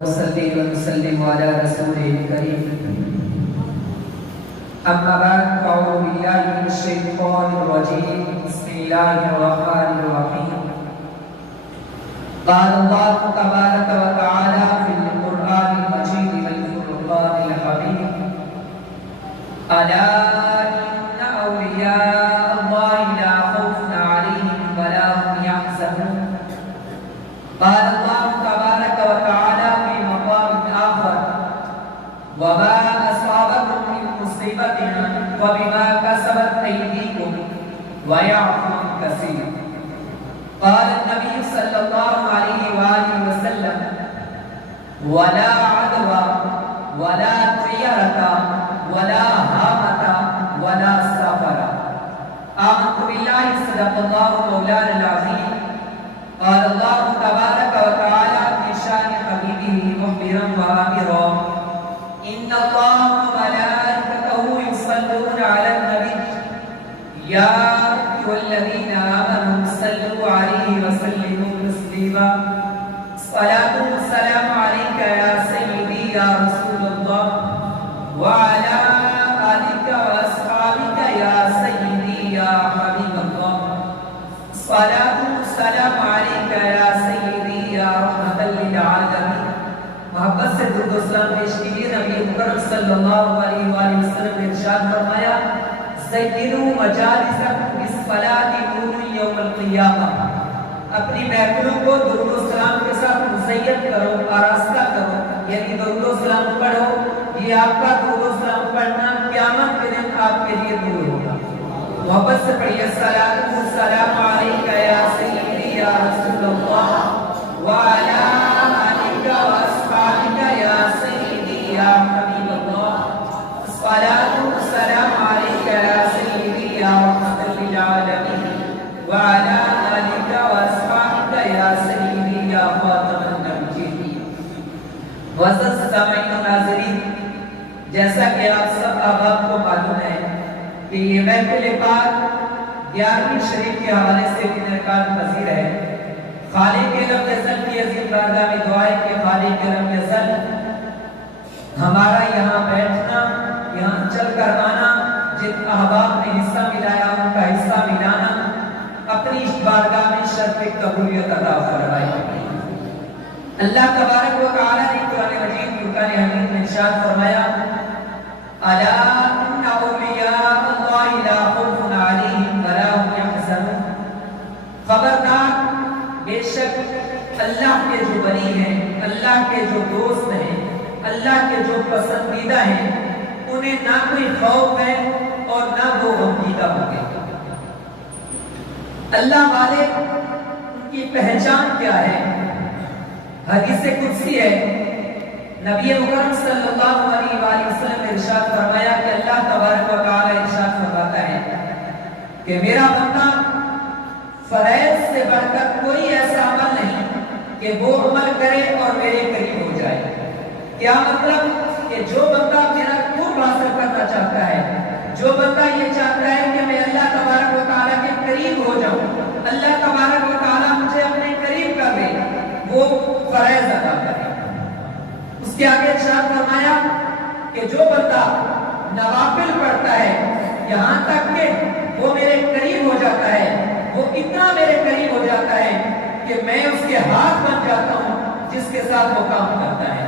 وصلی وسلم علی رسول کریم اما بعد اعوذ باللہ من الشیطان الرجیم بسم اللہ الرحمن الرحیم قال اللہ تبارک و تعالی فی القرآن المجید والفرقان الحمید الا ان اولیاء اللہ لا خوف علیہم ولا هم یحزنون قال اللہ تبارک و تعالی وما أصابكم من مصيبة وبما كسبت أيديكم ويعفو عن كثير قال النبي صلى الله عليه وآله وسلم ولا عدوى ولا طيرة ولا هامة ولا سفر آمنت بالله صدق الله مولانا العظيم قال الله تبارك وتعالى في شأن حبيبه مخبرا وآمرا إن الله وملائكته يصلون على النبي يا أيها الذين آمنوا صلوا عليه وسلموا تسليما الصلاة والسلام عليك يا سيدي يا رسول الله وعلى آلك وأصحابك يا سيدي يا حبيب الله الصلاة والسلام عليك يا سيدي يا رحمة للعالمين محبت سے درود و سلام پیش کیجیے نبی مکرم صلی اللہ علیہ وآلہ وسلم نے ارشاد فرمایا زینوا مجالسکم بالصلاۃ نور یوم القیامہ اپنی محفلوں کو درود و سلام کے ساتھ مزین کرو آراستہ کرو یعنی درود و سلام پڑھو یہ آپ کا درود و سلام پڑھنا قیامت کے دن آپ کے لیے نور ہوگا محبت سے پڑھیے الصلاۃ والسلام علیک یا سیدی یا رسول اللہ وعلی آلک وأصحابك يا سيدي يا حبيب الله الصلاة والسلام عليك يا سيدي يا رحمة للعالمين وعلى آلك وأصحابك يا سيدي يا خاتم النبيين وعزیز سامعین و ناظرین جیسا کہ آپ سب احباب کو معلوم ہے کہ یہ محفل پاک 11ویں شریف کے حوالے سے انعقاد پذیر ہے خالق رب ازل کی عظیم بارگاہ میں دعا ہے کہ خالق رب ازل ہمارا یہاں بیٹھنا یہاں چل کر آنا جن احباب نے حصہ ملایا ان کا حصہ ملانا اپنی اس بارگاہ میں شرف قبولیت عطا فرمائے اللہ تبارک و تعالی نے قرآن مجید فرقان حمید میں ارشاد فرمایا الا ان اولیاء اللہ لا خوف علیہم ولا هم یحزنون خبردار بے شک اللہ کے جو ولی ہیں اللہ کے جو دوست ہیں اللہ کے جو پسندیدہ ہیں انہیں نہ کوئی خوف ہے اور نہ وہ غمگینہ ہوں گے اللہ والے ان کی پہچان کیا ہے حدیث قدسی ہے نبی مکرم صلی اللہ علیہ وآلہ وسلم نے ارشاد فرمایا کہ اللہ تبارک و تعالی ارشاد فرماتا ہے کہ میرا بندہ فرائض سے بڑھ کر کوئی ایسا عمل نہیں کہ وہ عمل کرے اور میرے قریب ہو جائے کیا مطلب کہ جو بندہ میرا قرب حاصل کرنا چاہتا ہے جو بندہ یہ چاہتا ہے کہ میں اللہ تبارک و تعالیٰ کے قریب ہو جاؤں اللہ تبارک و تعالیٰ مجھے اپنے قریب کر دے وہ فرائض ادا کرے اس کے آگے ارشاد فرمایا کہ جو بندہ نوافل پڑھتا ہے یہاں تک کہ وہ میرے قریب ہو جاتا ہے وہ اتنا میرے قریب ہو جاتا ہے کہ میں اس کے ہاتھ بن جاتا ہوں جس کے ساتھ وہ کام کرتا ہے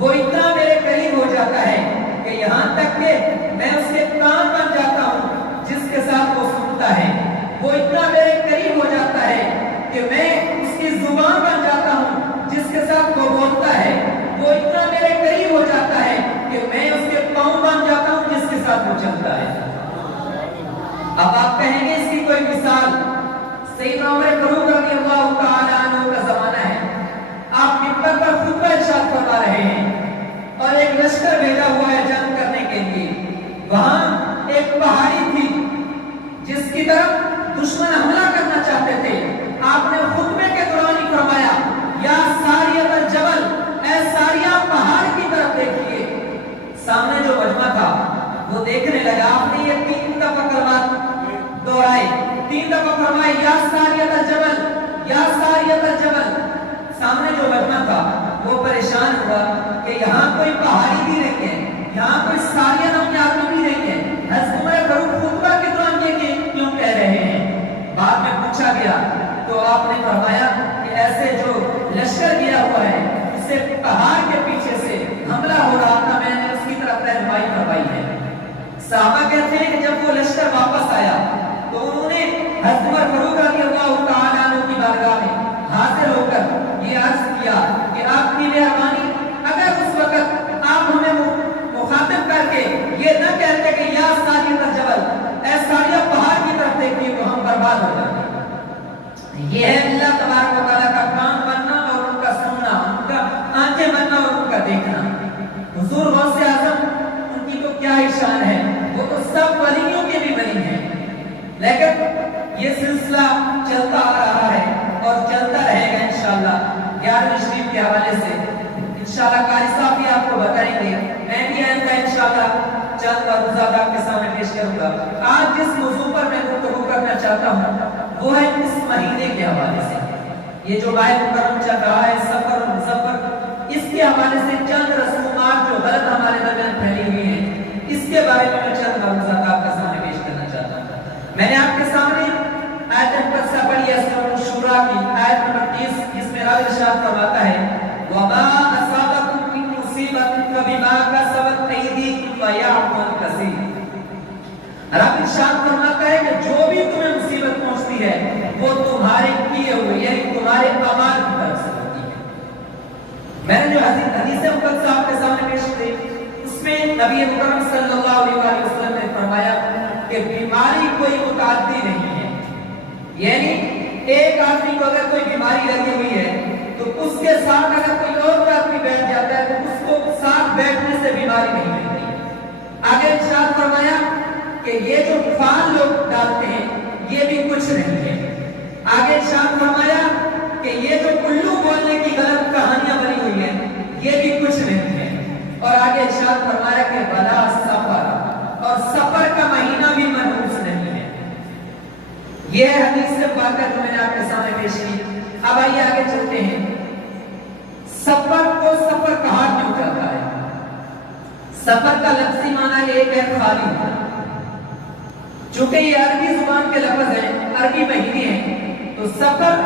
وہ اتنا میرے قریب ہو جاتا ہے کہ یہاں تک کہ میں اس کے کان بن جاتا ہوں جس کے ساتھ وہ سنتا ہے وہ اتنا میرے قریب ہو جاتا ہے کہ میں اس کی زبان بن جاتا ہوں جس کے ساتھ وہ بولتا ہے وہ اتنا میرے قریب ہو جاتا ہے کہ میں اس کے پاؤں بن جاتا ہوں جس کے ساتھ وہ چلتا ہے اب آپ کہیں گے اس کی کوئی مثال سیدنا عمر فاروق رضی اللہ تعالی عنہ کا زمانہ ہے آپ منبر پر خطبہ ارشاد فرما رہے ہیں اور ایک لشکر بھیجا ہوا ہے جنگ کرنے کے لیے وہاں ایک پہاڑی تھی جس کی طرف دشمن حملہ کرنا چاہتے تھے آپ نے خطبے کے دوران ہی فرمایا یا ساریہ الجبل اے ساریہ پہاڑ کی طرف دیکھیے سامنے جو مجمع تھا وہ دیکھنے لگا آپ نے یہ 3 دفعہ کلمات دہرائے 3 دفعہ فرمائے یا ساریہ الجبل یا ساریہ الجبل سامنے جو مجمع تھا وہ پریشان ہوا کہ یہاں کوئی پہاڑی بھی نہیں ہے، یہاں کوئی ساریہ نام کے آدمی بھی نہیں ہے، حضرت عمر فاروق خطبہ کے دوران یہ کیوں کہہ رہے ہیں؟ بعد میں پوچھا گیا تو آپ نے فرمایا کہ ایسے جو لشکر گیا ہوا ہے اس سے پہاڑ کے پیچھے سے حملہ ہو رہا تھا، میں نے اس کی طرف رہنمائی کروائی ہے۔ صحابہ کہتے ہیں کہ جب وہ لشکر واپس آیا تو انہوں نے حضرت عمر فاروق رضی اللہ تعالیٰ عنہ کی بارگاہ میں حاضر ہو کر یہ عرض کیا کہ آپ کی مہربانی اگر اس وقت آپ ہمیں مخاطب کر کے یہ نہ کہتے کہ یا ساریہ الجبل، اے ساریہ پہاڑ کی طرف دیکھیے تو ہم برباد ہو جاتے۔ یہ ہے اللہ تبارک و تعالیٰ کا کام بننا اور ان کا سننا، ان کا آنکھیں بننا اور ان کا دیکھنا۔ حضور غوث اعظم ان کی تو کیا ہی شان ہے، وہ تو سب ولیوں کے بھی ولی ہیں، لیکن یہ سلسلہ چلتا آ رہا ہے اور چلتا رہے گا انشاءاللہ۔ 11ویں شریف کے حوالے سے انشاءاللہ قاری صاحب بھی آپ کو بتائیں گے، میں بھی آئندہ انشاءاللہ چند مرحوظات آپ کے سامنے پیش کروں گا۔ آج جس موضوع پر میں گفتگو کرنا چاہتا ہوں وہ ہے اس مہینے کے حوالے سے، یہ جو ماہ مکرم چل رہا ہے، سفر اور مظفر، اس کے حوالے سے چند رسومات جو غلط ہمارے درمیان پھیلی ہوئی ہیں، اس کے بارے میں چند مرحوظات آپ کے سامنے پیش کرنا چاہتا ہوں۔ میں نے آپ کے سامنے آیت نمبر سے پڑھی ہے سورۃ الشورى کی آیت نمبر 30، جس میں راوی ارشاد فرماتا ہے وَمَا أَصَابَكُم مِّن مُّصِيبَةٍ فَبِمَا كَسَبَتْ أَيْدِيكُمْ وَيَعْفُو عَن كَثِيرٍ۔ رب ارشاد فرماتا ہے کہ جو بھی تمہیں مصیبت پہنچتی ہے وہ تمہارے کیے ہوئے یعنی تمہارے اعمال کی طرف سے ہوتی ہے۔ میں نے جو حدیث مقدسہ آپ کے سامنے پیش کی اس میں نبی مکرم صلی اللہ علیہ وسلم نے فرمایا کہ بیماری کوئی متعدی نہیں ہے، یعنی ایک آدمی کو اگر کوئی بیماری لگی ہوئی ہے تو اس کے ساتھ اگر کوئی اور آدمی بیٹھ جاتا ہے تو اس کو ساتھ بیٹھنے سے بیماری نہیں ملتی۔ آگے ارشاد فرمایا کہ یہ جو فعال لوگ ڈالتے ہیں یہ بھی کچھ نہیں ہے۔ آگے ارشاد فرمایا کہ یہ جو الو بولنے کی غلط کہانیاں بنی ہوئی ہیں یہ بھی کچھ نہیں ہے، اور آگے ارشاد فرمایا کہ بلا سفر، اور سفر کا مہینہ بھی منحوس نہیں ہے۔ یہ حدیث سے پاکہ جو میں نے آپ کے سامنے پیش کی۔ اب آئیے آگے چلتے ہیں، سفر کو سفر کہا کیوں جاتا ہے؟ سفر کا لفظی معنی ایک ہے خالی، چونکہ یہ عربی زبان کے لفظ ہیں، عربی مہینے ہیں، تو سفر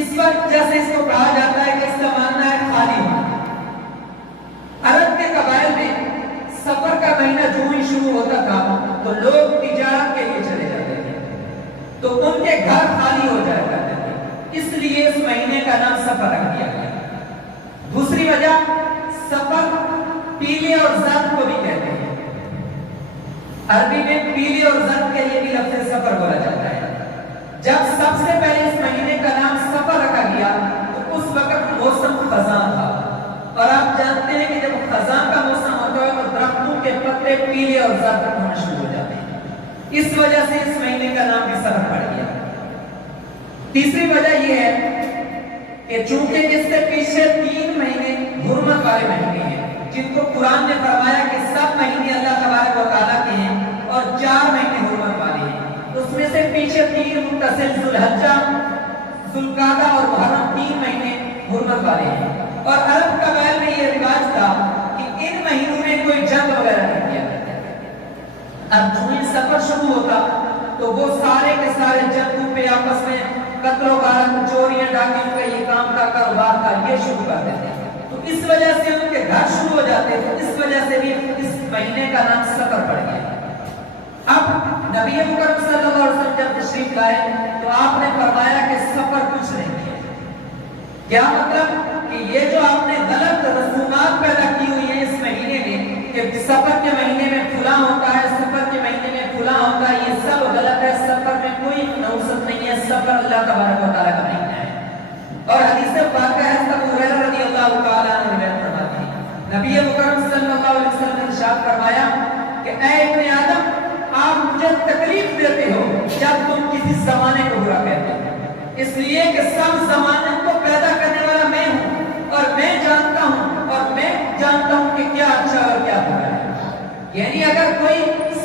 اس وقت جیسے اس کو کہا جاتا ہے کہ اس کا معنی ہے خالی ہونا۔ عرب کے قبائل میں سفر کا مہینہ جو ہی شروع ہوتا تھا تو لوگ تجارت کے لیے چلے جاتے تھے، تو ان کے گھر خالی ہو جایا کرتے تھے، اس لیے اس مہینے کا نام سفر رکھ دیا گیا۔ دوسری وجہ، سفر پیلے اور زرد کو بھی کہتے ہیں، عربی میں پیلے اور زرد کے لیے بھی لفظ سفر بولا جاتا ہے۔ جب سب سے پہلے اس مہینے کا نام سفر رکھا گیا تو اس وقت موسم خزاں تھا، اور آپ جانتے ہیں کہ جب خزاں کا موسم ہوتا ہے تو درختوں کے پتے پیلے اور زرد ہونا شروع ہو جاتے ہیں، اس وجہ سے اس مہینے کا نام بھی سفر پڑ گیا۔ تیسری وجہ یہ ہے کہ چونکہ اس سے پیچھے 3 مہینے حرمت والے مہینے ہیں جن کو قرآن نے فرمایا کہ سب مہینے اللہ تبارک و تعالیٰ کے ہیں اور 4 مہینے حرمت والے ہیں، اس میں سے پیچھے 3 متصل ذوالحجہ، ذوالقعدہ اور محرم 3 مہینے حرمت والے ہیں۔ اور عرب قبائل میں یہ رواج تھا کہ ان مہینوں میں کوئی جنگ وغیرہ نہیں کیا کرتے۔ اب جو یہ سفر شروع ہوتا تو وہ سارے کے سارے جنگوں پہ آپس میں قتل و غارت، چوریاں، ڈاکیوں کا یہ کام کا کاروبار تھا، یہ شروع کر دیتے تھے، تو اس وجہ سے ان کے گھر شروع ہو جاتے تھے، اس وجہ سے بھی اس مہینے کا نام سفر پڑ گیا۔ اب نبی مکرم صلی اللہ علیہ وسلم جب تشریف لائے تو آپ نے فرمایا کہ سفر کچھ نہیں ہے۔ کیا مطلب کہ یہ جو آپ نے غلط رسومات پیدا کی ہوئی ہیں اس مہینے میں کہ سفر کے مہینے میں فلاں ہوتا ہے، سفر کے مہینے میں فلاں ہوتا ہے، یہ سب غلط ہے، سفر میں کوئی نحوست نہیں ہے، سفر اللہ تبارک و تعالیٰ کا مہینہ ہے۔ اور حدیث پاک ہے ابو ہریرہ رضی اللہ تعالیٰ عنہ روایت فرماتے ہیں، نبی مکرم صلی اللہ علیہ وسلم نے ارشاد فرمایا کہ اے ابن آدم، آپ مجھے تکلیف دیتے ہو جب تم کسی زمانے کو برا کہتے ہو، اس لیے کہ سب زمانے کو پیدا کرنے والا میں ہوں، اور میں جانتا ہوں کہ کیا اچھا اور کیا برا ہے۔ یعنی اگر کوئی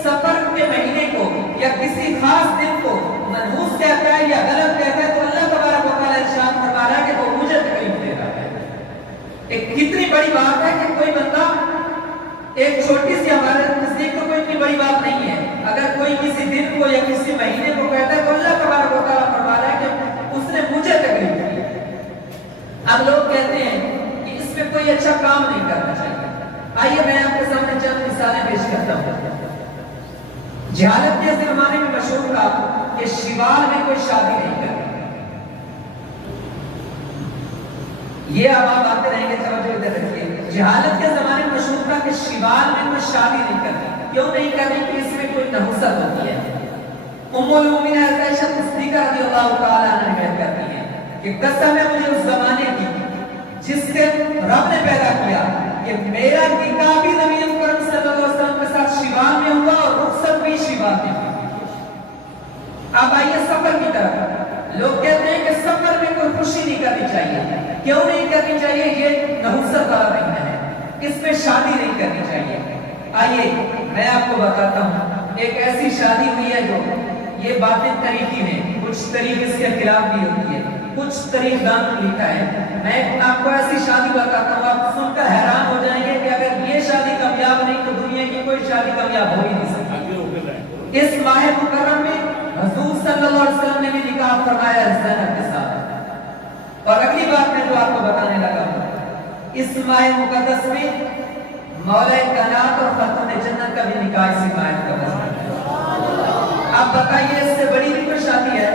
سفر کے مہینے کو یا کسی خاص دن کو منحوس کہتا ہے یا غلط کہتا ہے تو اللہ تبارک و تعالیٰ ارشاد فرما رہا ہے کہ وہ مجھے تکلیف دے رہا ہے۔ ایک کتنی بڑی بات ہے کہ کوئی بندہ ایک چھوٹی سی ہمارے نزدیک تو کوئی اتنی بڑی بات نہیں ہے، اگر کوئی کسی دن کو یا کسی مہینے کو کہتا ہے تو اللہ تبارک و تعالیٰ فرما رہا ہے کہ اس نے مجھے تکلیف دی۔ اب لوگ کہتے ہیں کہ اس میں کوئی اچھا کام نہیں کرنا چاہیے۔ آئیے میں آپ کے سامنے چند مثالیں پیش کرتا ہوں۔ جہالت کے زمانے میں مشہور تھا کہ شیوال میں کوئی شادی نہیں کرتی۔ یہ اب آپ آتے رہیں گے، توجہ ادھر رکھیے۔ جہالت کے زمانے میں مشہور تھا کہ شیوال میں کوئی شادی نہیں کرتی۔ کیوں نہیں کرتی؟ کہ اس میں کوئی نحوست ہوتی ہے۔ ام المومنین عائشہ صدیقہ رضی اللہ تعالیٰ عنہا روایت کرتی ہیں کہ قسم ہے مجھے اس زمانے کی جس سے رب نے پیدا کیا کہ میرا نکاح بھی نبی اکرم صلی اللہ علیہ وسلم کے ساتھ شیوال میں ہوا اور رخصت بھی شیوال میں ہوئی۔ اب آئیے سفر کی طرف۔ لوگ کہتے ہیں کہ سفر میں کوئی خوشی نہیں کرنی چاہیے۔ کیوں نہیں کرنی چاہیے؟ یہ نحوست والا مہینہ ہے، اس میں شادی نہیں کرنی چاہیے۔ آئیے میں آپ کو بتاتا ہوں، ایک ایسی شادی ہوئی ہے جو یہ باتیں طریقی ہیں، کچھ طریق اس کے خلاف بھی ہوتی ہے، کچھ طریق دان لکھا ہے۔ میں آپ کو ایسی شادی بتاتا ہوں، آپ سن کر حیران ہو جائیں گے کہ اگر یہ شادی کامیاب نہیں تو دنیا کی کوئی شادی کامیاب ہو ہی نہیں سکتی۔ اس ماہ مکرم میں حضور صلی اللہ علیہ وسلم نے بھی نکاح فرمایا زینب کے ساتھ۔ اور اگلی بات میں جو آپ کو بتانے لگا ہوں، اس ماہ مقدس میں مولا کائنات اور خاتون جنت کا بھی نکاح اسی ماہ مقدس میں۔ اب بتائیے اس سے بڑی بھی کوئی شادی ہے؟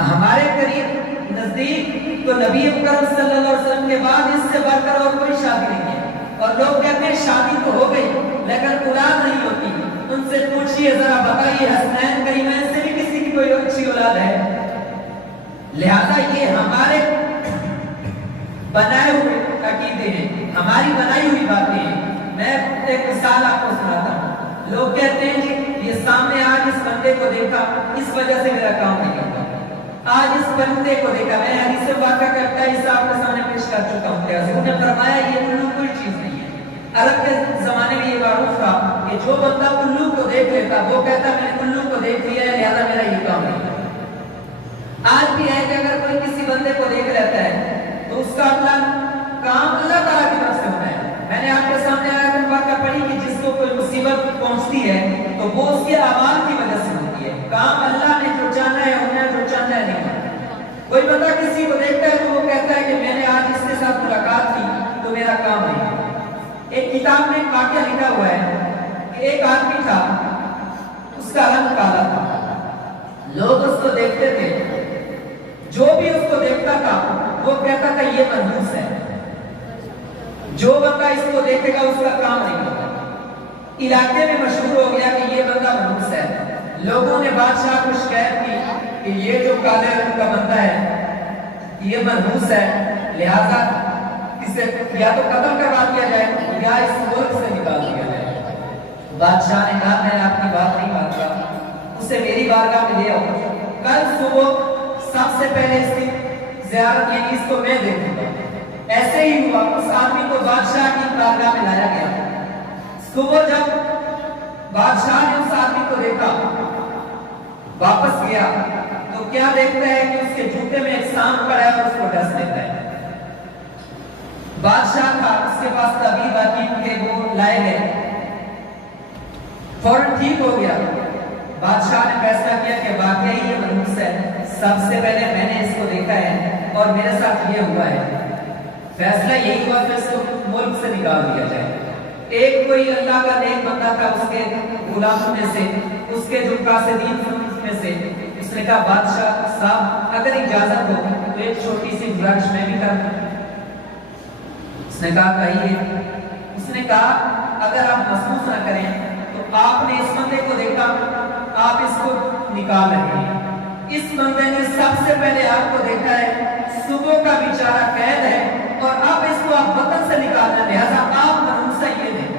ہمارے قریب نزدیک تو نبی اکرم صلی اللہ علیہ وسلم کے بعد اس سے بڑھ کر اور کوئی شادی نہیں ہے۔ اور لوگ کہتے ہیں شادی تو ہو گئی لیکن اولاد نہیں ہوتی۔ ان سے پوچھئے ذرا بتائیے حسنین کریمین سے بھی کسی کی کوئی اچھی اولاد ہے؟ لہذا یہ ہمارے بنائے ہوئے عقیدے ہیں، ہماری بنائی ہوئی باتیں ہیں۔ میں ایک مثال آپ کو سناتا ہوں۔ لوگ کہتے ہیں کہ یہ سامنے آج اس بندے کو دیکھا اس وجہ سے میرا کام نہیں ہوتا، آج اس بندے کو دیکھا۔ میں حدیث واقعہ کرتا ہے، اس آپ کے سامنے پیش کر چکا ہوں کہ حضور نے فرمایا یہ الو کوئی چیز نہیں ہے۔ عرب کے زمانے میں یہ معروف تھا کہ جو بندہ الو کو دیکھ لیتا وہ کہتا میں نے الو کو دیکھ لیا ہے لہذا میرا یہ کام نہیں ہوتا۔ آج بھی ہے کہ اگر کوئی کسی بندے کو دیکھ لیتا ہے تو اس کا اپنا کام اللہ تعالیٰ کی طرف سے ہوتا ہے۔ میں نے آپ کے سامنے آیت مبارکہ پڑھی کہ جس کو کوئی مصیبت پہنچتی ہے تو وہ اس کے اعمال کی وجہ سے ہوتی ہے۔ کام اللہ نے جو چاہنا ہے ہونا ہے، جو چاہنا ہے نہیں ہونا۔ کوئی بندہ کسی کو دیکھتا ہے تو وہ کہتا ہے کہ میں نے آج اس کے ساتھ ملاقات کی تو میرا کام نہیں ہوتا۔ ایک کتاب میں ایک واقعہ لکھا ہوا ہے کہ ایک آدمی تھا، اس کا رنگ کالا تھا، لوگ اس کو دیکھتے تھے، جو بھی اس کو دیکھتا تھا وہ کہتا تھا یہ منحوس ہے، جو بندہ اس کو دیکھے گا اس کا کام نہیں ہوگا۔ علاقے میں مشہور ہو گیا کہ یہ بندہ منحوس ہے۔ لوگوں نے بادشاہ کو شکایت کی کہ یہ جو کالے رنگ کا بندہ ہے یہ منحوس ہے، لہذا اسے یا تو قتل کروا دیا جائے یا اس ملک سے نکال دیا جائے۔ بادشاہ نے کہا میں آپ کی بات نہیں مانتا، اسے میری بارگاہ میں لے آؤ، کل صبح سب سے پہلے اس کی زیارت یعنی اس کو میں دیکھوں گا۔ ایسے ہی ہوا، اس آدمی کو بادشاہ کی بارگاہ میں لایا گیا۔ صبح جب بادشاہ نے اس آدمی کو دیکھا واپس گیا تو کیا دیکھتا ہے کہ اس کے جوتے میں ایک سانپ پڑا ہے اور اس کو ڈس دیتا ہے۔ بادشاہ تھا، اس کے پاس طبیب حکیم کے وہ لائے گئے، فوراً ٹھیک ہو گیا۔ بادشاہ نے فیصلہ کیا کہ واقعی یہ منحوس ہے، سب سے پہلے میں نے اس کو دیکھا ہے اور میرے ساتھ یہ ہوا ہے۔ فیصلہ یہی ہوا کہ اس کو ملک سے نکال دیا جائے۔ ایک کوئی اللہ کا نیک بندہ تھا اس کے غلاموں میں سے، اس کے جو قاصدین میں سے، اس نے کہا بادشاہ صاحب اگر اجازت ہو تو ایک چھوٹی سی گزارش میں بھی کر دوں۔ اس نے کہا کہیے۔ اس نے کہا اگر آپ محسوس نہ کریں تو آپ نے اس بندے کو دیکھا، آپ اس کو نکال رہے ہیں، اس بندے نے سب سے پہلے آپ کو دیکھا ہے، صبح کا بیچارہ قید ہے اور اب اس کو آپ وطن سے نکال رہے ہیں، لہذا آپ منحوس ہیں یہ دیکھیں۔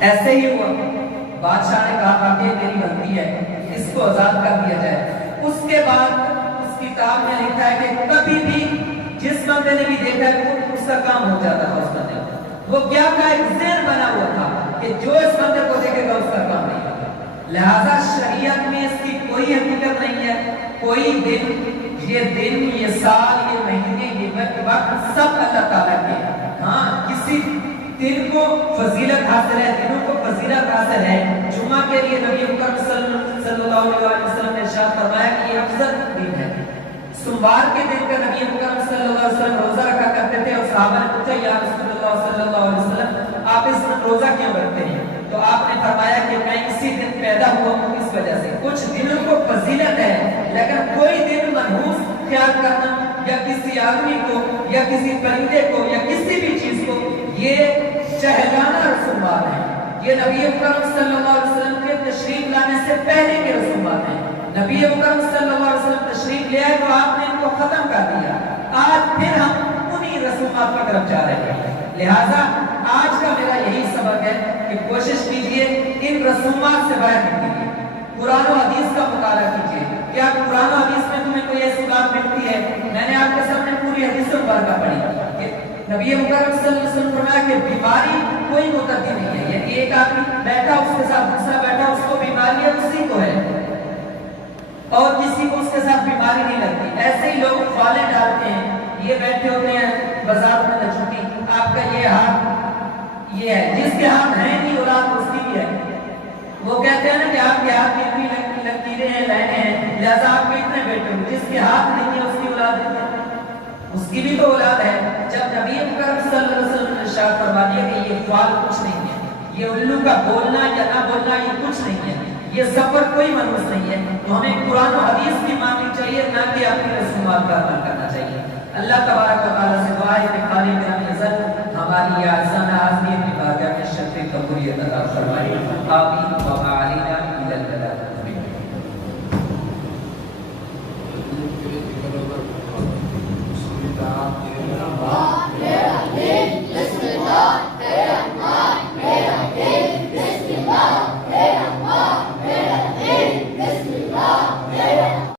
ایسے ہی ہوا، بادشاہ نے کہا آپ یہ میری غلطی ہے، اس کو آزاد کر دیا جائے۔ اس کے بعد اس کتاب میں لکھا ہے کہ کبھی بھی جس بندے نے بھی دیکھا ہے اس کا کام ہو جاتا تھا۔ اس بندے وہ کیا کا ایک ذہن بنا ہوا تھا کہ جو اس بندے کو دیکھے گا اس کا کام نہیں ہوگا۔ لہذا شریعت میں اس کی کوئی حقیقت نہیں ہے، کوئی دن یہ دن، یہ سال، یہ مہینے، یہ وقت سب اللہ تعالیٰ کے۔ ہاں کسی دن کو فضیلت حاصل ہے، دنوں کو فضیلت حاصل ہے۔ جمعہ کے لیے نبی اکرم صلی اللہ علیہ وسلم نے ارشاد فرمایا کہ یہ افضل دن ہے۔ سوموار کے دن کا نبی اکرم صلی اللہ علیہ وسلم روزہ رکھا کرتے تھے، اور صحابہ نے پوچھا یا رسول اللہ صلی اللہ علیہ وسلم آپ اس دن روزہ کیوں رکھتے ہیں؟ تو آپ نے فرمایا کہ میں اسی دن پیدا ہوا ہوں، اس وجہ سے۔ کچھ دنوں کو فضیلت ہے، لیکن کوئی دن منحوس خیال کرنا یا کسی آدمی کو یا کسی پرندے کو یا کسی بھی چیز کو، یہ جہلانہ رسومات ہیں۔ یہ نبی اکرم صلی اللہ علیہ وسلم کے تشریف لانے سے پہلے کے رسومات ہیں۔ نبی اکرم صلی اللہ علیہ وسلم تشریف لے آئے تو آپ نے ان کو ختم کر دیا۔ آج پھر ہم انہی رسومات کی طرف جا رہے ہیں۔ لہٰذا آج کا میرا یہی سبق ہے کہ کوشش کیجئے ان رسومات سے باہر نکلیے، قرآن و حدیث کا مطالعہ کیجئے۔ کیا قرآن و حدیث میں تمہیں کوئی ایسی بات ملتی ہے؟ میں نے آپ کے سامنے پوری حدیث مبارکہ پڑھی کہ نبی مکرم صلی اللہ علیہ وسلم فرمایا کہ بیماری کوئی متعدی نہیں ہے، یعنی ایک آدمی بیٹھا اس کے ساتھ دوسرا بیٹھا اس کو بیماری ہے، اسی کو ہے، اور کسی کو اس کے ساتھ بیماری نہیں لگتی۔ ایسے ہی لوگ فالے ڈالتے ہیں، یہ بیٹھے ہوتے ہیں بازار میں لچوٹی، آپ کا یہ ہاتھ یہ ہے، جس کے ہاتھ ہے نہیں اولاد اس کی بھی ہے۔ وہ کہتے ہیں نا کہ آپ کے ہاتھ میں اتنی لکیریں ہیں، لائنیں ہیں، لہذا آپ کے اتنے بیٹے ہو، جس کے ہاتھ نہیں ہے اس کی اولاد نہیں ہے، اس کی بھی تو اولاد ہے۔ جب نبی اکرم صلی اللہ علیہ وسلم نے ارشاد فرما دیا کہ یہ فال کچھ نہیں ہے، یہ الو کا بولنا یا نہ بولنا یہ کچھ نہیں ہے، یہ سفر کوئی منحوس نہیں ہے، تو ہمیں قرآن و حدیث کی ماننی چاہیے، نہ کہ اپنی رسومات کا عمل کرنا چاہیے۔ اللہ تبارک و تعالیٰ سے دعا ہے کہ خالق رب العزت ہماری یہ آسان حاضری اپنی بارگاہ میں شرف قبولیت عطا فرمائے۔ آمین۔